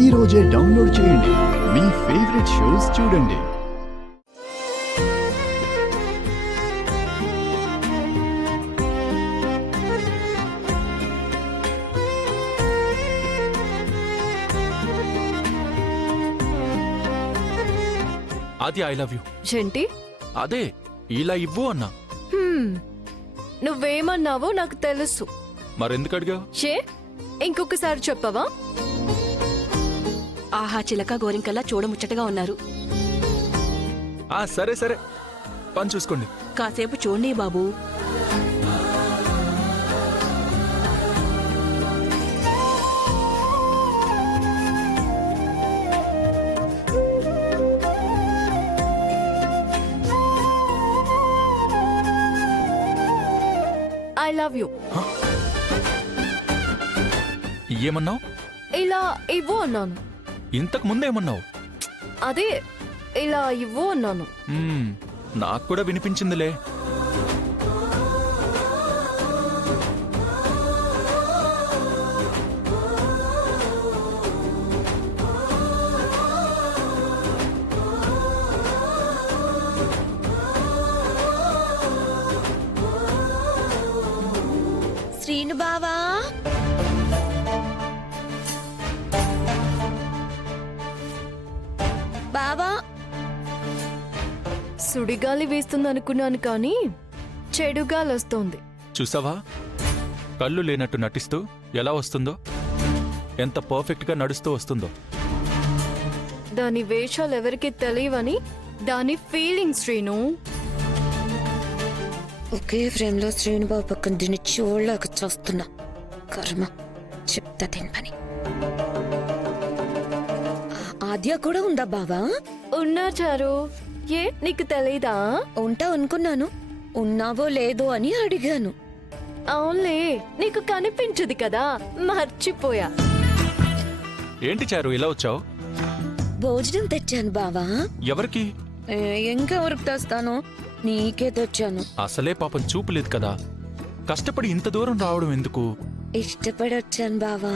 ఈ రోజే డౌన్లోడ్ చేయండి. మీ ఫేవరెట్ షోస్ చూడండి. ఆది ఐ లవ్ యూ. జంటి అదే ఇలా ఇవ్వు అన్నా. నువ్వేమన్నావో నాకు తెలుసు. మరెందుకు అడిగావు? షే ఇంకొకసారి చెప్పవా? ఆహా చిలక గోరింకల్లా చూడముచ్చటగా ఉన్నారు. సరే సరే, పని చూసుకోండి. కాసేపు చూడండి బాబు. I love you. ఏమన్నావు? ఇలా ఇవ్వు అన్నాను. ఇంతకు ముందేమన్నావు? అదే ఇలా ఇవ్వు అన్నాను. నాకు కూడా వినిపించిందిలే. శ్రీను బావా, బావా. సుడిగాలి వేస్తుంది అనుకున్నాను కానీ చెడుగాలి వస్తోంది. చూసావా, కళ్ళు లేనట్టు నటిస్తూ ఎలా వస్తుందో, ఎంత పర్ఫెక్ట్ గా నడుస్తూ వస్తుందో. దాని వేషాలు ఎవరికి తెలియవని దాని ఫీలింగ్. శ్రీను, ఒకే ఫ్రేమ్ లో శ్రీనుబాబు పక్కన దీన్ని చూడలేక చూస్తున్నా. కర్మ, చెప్తా దీని పని. ఆద్య కూడా ఉందా బావా? ఉన్నా చారు. ఏ నీకు తెలీదా? ఉంటా అనుకున్నాను, ఉన్నావో లేదో అని అడిగాను. అవునులే, నీకు కనిపించదు కదా, మర్చిపోయా. ఏంటి చారు ఇలా వచ్చావు? భోజనం తెచ్చాను బావా. ఎవరికి? ఇంకెవరికి తెస్తాను, నీకే తెచ్చాను. అసలే పాపం చూపు లేదు కదా, కష్టపడి ఇంత దూరం రావడం ఎందుకు? ఇష్టపడి వచ్చాను బావా.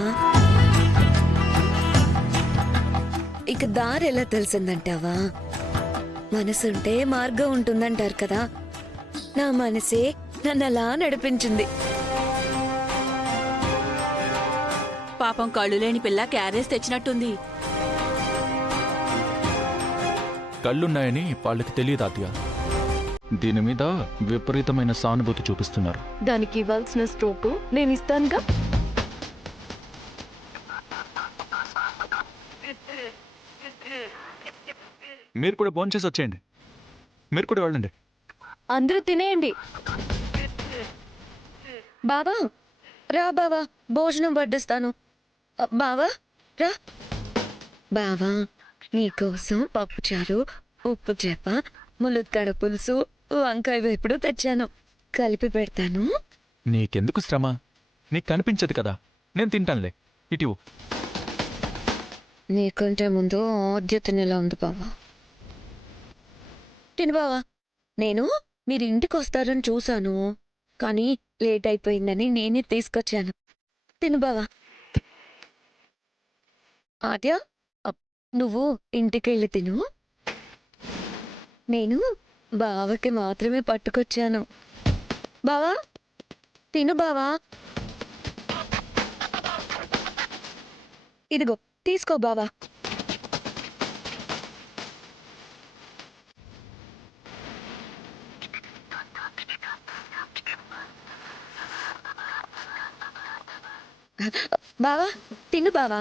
ఇక దారి ఎలా తెలిసిందంటావా? మనసుంటే మార్గం ఉంటుందంటారు కదా, నా మనసే నన్ను అలా నడిపించింది. పాపం కళ్ళు లేని పిల్ల క్యారేజ్ తెచ్చినట్టుంది. కళ్ళున్నాయని వాళ్ళకి తెలియదు ఆద్య. దీని మీద విపరీతమైన సానుభూతి చూపిస్తున్నారు. దానికి ఇవ్వాల్సిన స్ట్రోక్ నేను ఇస్తానుగా. మీరు కూడా భోంచేసి వచ్చేయండి. మీరు కూడా వెళ్ళండి. అందరూ తినేయండి. బావా రా బావా, భోజనం వడ్డిస్తాను. బావా రా. బావా, నీకోసం పప్పుచారు, ఉప్పు చేప, ములక్కాడ పులుసు, వంకాయ వేపుడు తెచ్చాను. కలిపి పెడతాను. నీకెందుకు శ్రమ? నీకు కనిపించదు కదా, నేను తింటానులే. ఇటు నీకంటే ముందు ఆద్యత నెల ఉంది బావా. తిను బావా. నేను మీరు ఇంటికి వస్తారని చూశాను, కానీ లేట్ అయిపోయిందని నేనే తీసుకొచ్చాను. తిను బావా. ఆద్య, నువ్వు ఇంటికెళ్ళి తిను. నేను బావకి మాత్రమే పట్టుకొచ్చాను. బావా తిను బావా. ఇదిగో తీసుకో బావా. బావా తిను బావా.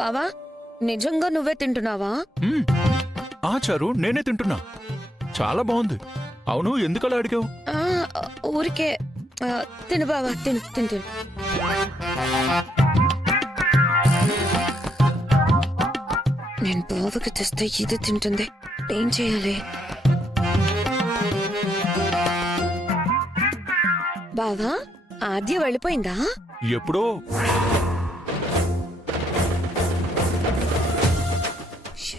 బావా, నిజంగా నువ్వే తింటున్నావా? చారు, నేనే తింటున్నా. చాలా బాగుంది. అవును ఎందుకలా అడిగావు? ఊరికే తిను బావా, తిను తిను తిను. నేను బావకి తెస్తే ఇది తింటుంది, ఏం చేయాలి? బావా, ఆద్య వెళ్ళిపోయిందా? ఎప్పుడో.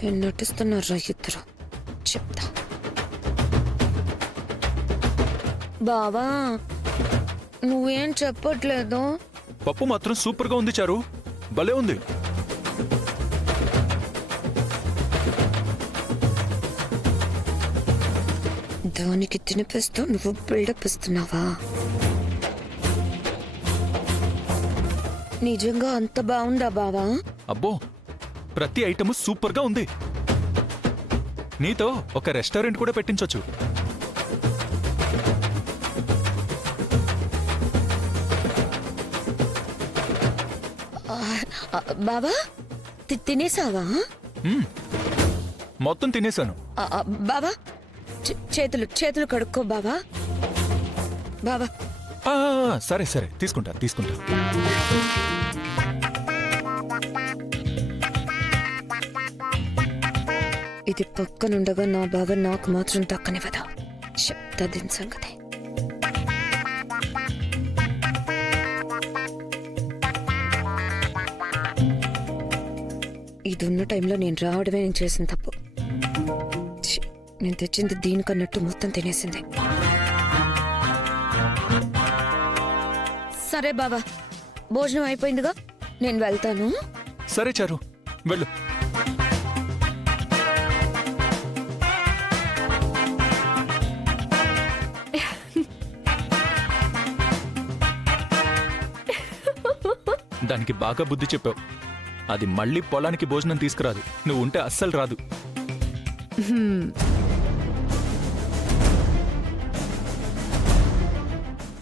ఏం నటిస్తున్నారా ఇద్దరు, చెప్తా. బావా, నువ్వేం చెప్పట్లేదు. పప్పు మాత్రం సూపర్ గా ఉంది చారు, భలే ఉంది. దానికి తినిపిస్తూ నువ్వు బిల్డప్ ఇస్తున్నావా? నిజంగా అంత బాగుందా బావా? అబ్బో, ప్రతి ఐటమ్ సూపర్ గా ఉంది. నీతో ఒక రెస్టారెంట్ కూడా పెట్టించొచ్చు. బావా, తినేసావా? మొత్తం తినేశాను. బావా, చేతులు కడుక్కో బావా. బావా, ఆ, సరే సరే, తీసుకుంటా తీసుకుంటా. ఇది పక్కనుండగా నా బావ నాకు మాత్రం దక్కనివ్వదా, చెప్తా దీని సంగతి. ఇది ఉన్న టైంలో నేను రావడమే నేను చేసిన తప్పు. ఛీ, నేను తెచ్చింది దీనికన్నట్టు మొత్తం తినేసింది. సరే బావా, భోజనం అయిపోయిందిగా, నేను వెళ్తాను. సరే చారు, వెళ్ళు. దానికి బాగా బుద్ధి చెప్పావు. అది మళ్ళీ పొలానికి భోజనం తీసుకురాదు, నువ్వు ఉంటే అస్సలు రాదు.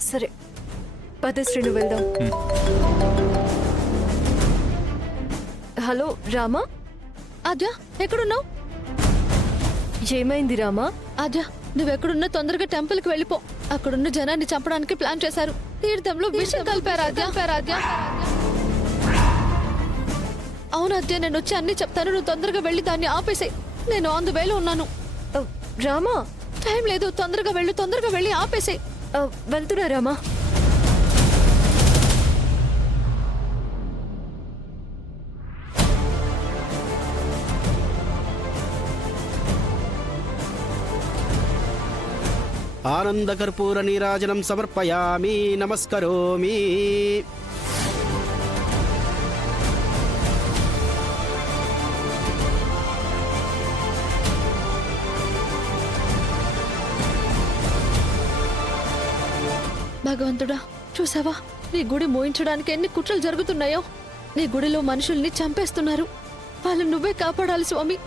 సరే పద శ్రీను వెళ్దాం. హలో రామా. ఆద్య, ఎక్కడున్నావు? ఏమైంది రామా? ఆద్య, నువ్వెక్కడున్నా తొందరగా టెంపుల్ కి వెళ్ళిపో. అక్కడున్న జనాన్ని చంపడానికి ప్లాన్ చేశారు. తీర్థంలో విషం కలిపారు ఆద్య. అవును ఆద్య, నేను వచ్చి అన్ని చెప్తాను, నువ్వు తొందరగా వెళ్ళి దాన్ని ఆపేసాయి. నేను ఆన్ ద వేలో ఉన్నాను. రామా, టైం లేదు, తొందరగా వెళ్ళి ఆపేసాయి. వెళ్తున్నా రామా. ఆనందకర్పూర నీరాజనం సమర్పయామి, నమస్కరోమి. భగవంతుడా, చూసావా నీ గుడి మోయించడానికి ఎన్ని కుట్రలు జరుగుతున్నాయో. నీ గుడిలో మనుషుల్ని చంపేస్తున్నారు. వాళ్ళు నువ్వే కాపాడాలి స్వామి.